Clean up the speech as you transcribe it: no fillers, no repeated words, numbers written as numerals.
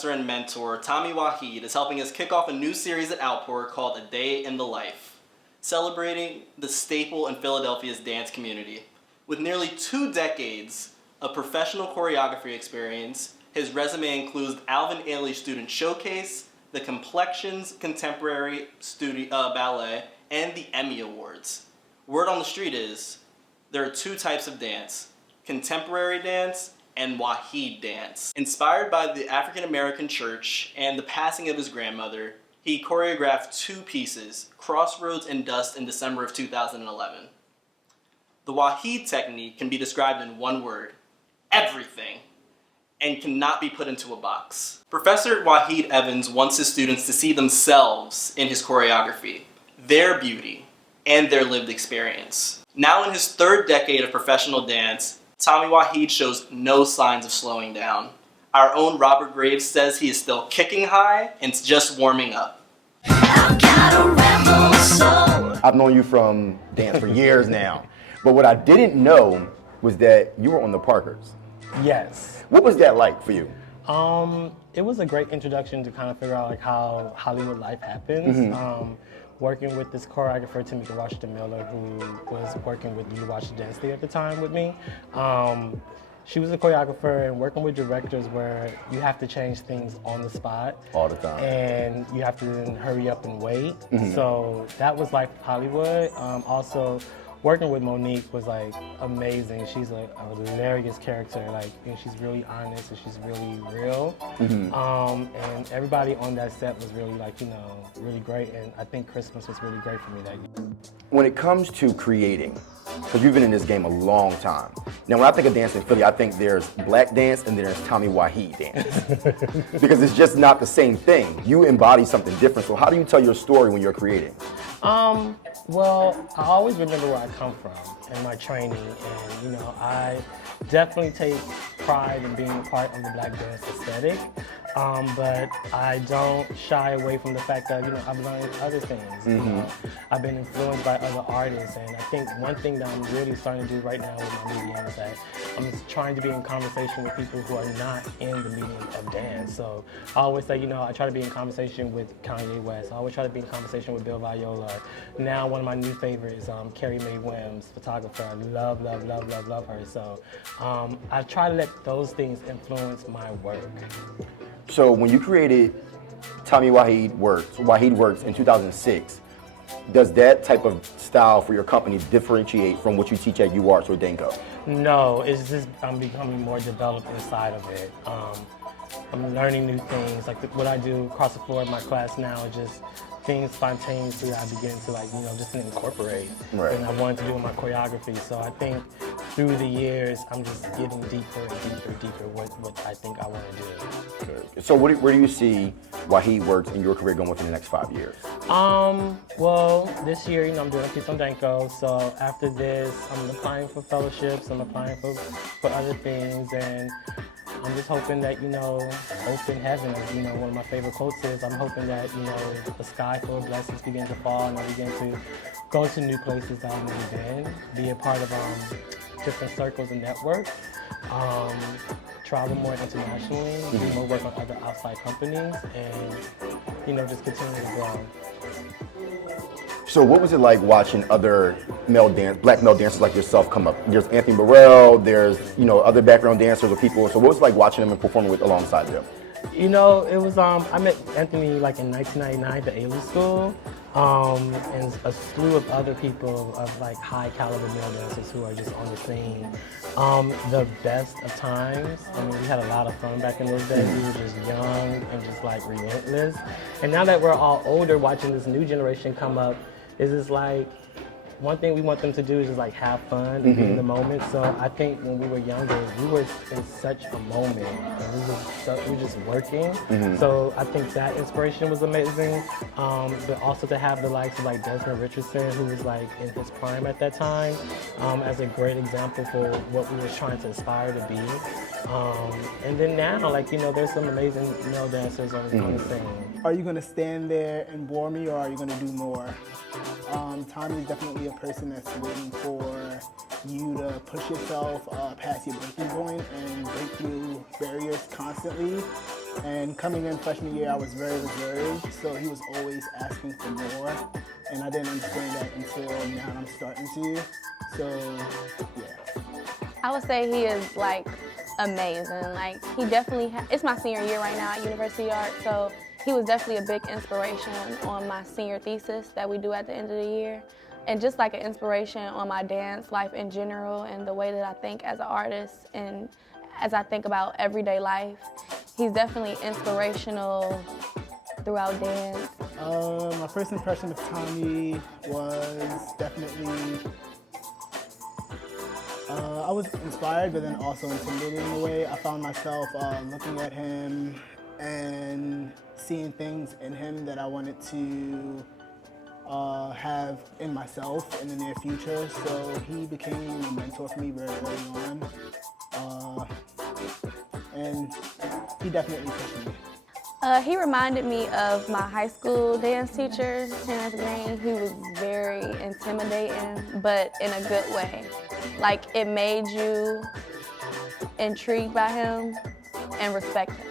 professor and mentor, Tommie Waheed, is helping us kick off a new series at OUTPour called A Day in the Life, celebrating the staple in Philadelphia's dance community. With nearly 2 decades of professional choreography experience, his resume includes Alvin Ailey Student Showcase, the Complexions Contemporary Ballet, and the Emmy Awards. Word on the street is, there are 2 types of dance, contemporary dance and Waheed dance. Inspired by the African American church and the passing of his grandmother, he choreographed 2 pieces, Crossroads and Dust, in December of 2011. The Waheed technique can be described in one word, everything, and cannot be put into a box. Professor Waheed-Evans wants his students to see themselves in his choreography, their beauty, and their lived experience. Now in his 3rd decade of professional dance, Tommie Waheed shows no signs of slowing down. Our own Robert Graves says he is still kicking high and just warming up. I've got a rebel soul. I've known you from dance for years now, but what I didn't know was that you were on the Parkers. Yes. What was that like for you? It was a great introduction to kind of figure out like how Hollywood life happens. Working with this choreographer, Tamika Washington Miller, who was working with New Washington Dance Theater at the time with me. She was a choreographer, and working with directors where you have to change things on the spot. All the time. And you have to then hurry up and wait. So that was like Hollywood. Also, working with Monique was like amazing. She's a hilarious character, like, and she's really honest and she's really real. And everybody on that set was really like, you know, really great. And I think Christmas was really great for me that year. When it comes to creating, because you've been in this game a long time. Now, when I think of dance in Philly, I think there's black dance and there's Tommie Waheed dance. Because it's just not the same thing. You embody something different. So how do you tell your story when you're creating? Well, I always remember where I come from and my training, and you know, I definitely take pride in being a part of the black dance aesthetic, but I don't shy away from the fact that, you know, I've learned other things. You know, I've been influenced by other artists, and I think one thing that I'm really starting to do right now with my medium is that I'm just trying to be in conversation with people who are not in the medium of dance. So I always say, you know, I try to be in conversation with Kanye West. I always try to be in conversation with Bill Viola. Now one of my new favorites is Carrie Mae Wims, photographer. I love her. So I try to let those things influence my work. So when you created Tommie Waheed Works in 2006, does that type of style for your company differentiate from what you teach at UArts or Denko? No, it's just I'm becoming more developed inside of it. I'm learning new things. Like what I do across the floor in my class now is just things spontaneously I begin to, like, you know, just incorporate. Right. And I wanted to do in my choreography. So I think through the years, I'm just getting deeper and deeper what I think I want to do. Okay. So where do you see Waheed Works in your career going within the next 5 years? Well, this year, you know, I'm doing a piece on Denko. So after this, I'm applying for fellowships. I'm applying for other things, and I'm just hoping that, you know, open heaven, as you know, one of my favorite quotes is, I'm hoping that, you know, the sky full of blessings begin to fall and I begin to go to new places that I've never been, be a part of different circles and networks, travel more internationally, do more work on other outside companies, and, you know, just continue to grow. So what was it like watching other black male dancers like yourself come up? There's Anthony Burrell, there's, you know, other background dancers or people. So what was it like watching them and performing alongside them? You know, it was, I met Anthony like in 1999 at the Ailey School, and a slew of other people of like high caliber male dancers who are just on the scene. The best of times. I mean, we had a lot of fun back in those days. We were just young and just like relentless. And now that we're all older, watching this new generation come up, is just like, one thing we want them to do is just like have fun and be in the moment. So I think when we were younger, we were in such a moment and we were just working. So I think that inspiration was amazing. But also to have the likes of like Desmond Richardson, who was like in his prime at that time, as a great example for what we were trying to aspire to be. And then now, like, you know, there's some amazing male dancers on the scene. Are you gonna stand there and bore me, or are you gonna do more? Tommie is definitely a person that's waiting for you to push yourself past your breaking point and break through barriers constantly. And coming in freshman year, I was very reserved, so he was always asking for more, and I didn't understand that until now I'm starting to. So, yeah. I would say he is like amazing. Like he definitely, it's my senior year right now at University of Art, so he was definitely a big inspiration on my senior thesis that we do at the end of the year. And just like an inspiration on my dance life in general and the way that I think as an artist and as I think about everyday life. He's definitely inspirational throughout dance. My first impression of Tommie was definitely, I was inspired but then also intimidated in a way. I found myself looking at him and seeing things in him that I wanted to have in myself in the near future. So he became a mentor for me very early on. And he definitely pushed me. He reminded me of my high school dance teacher, Terrence Green, who was very intimidating, but in a good way. Like, it made you intrigued by him and respect him.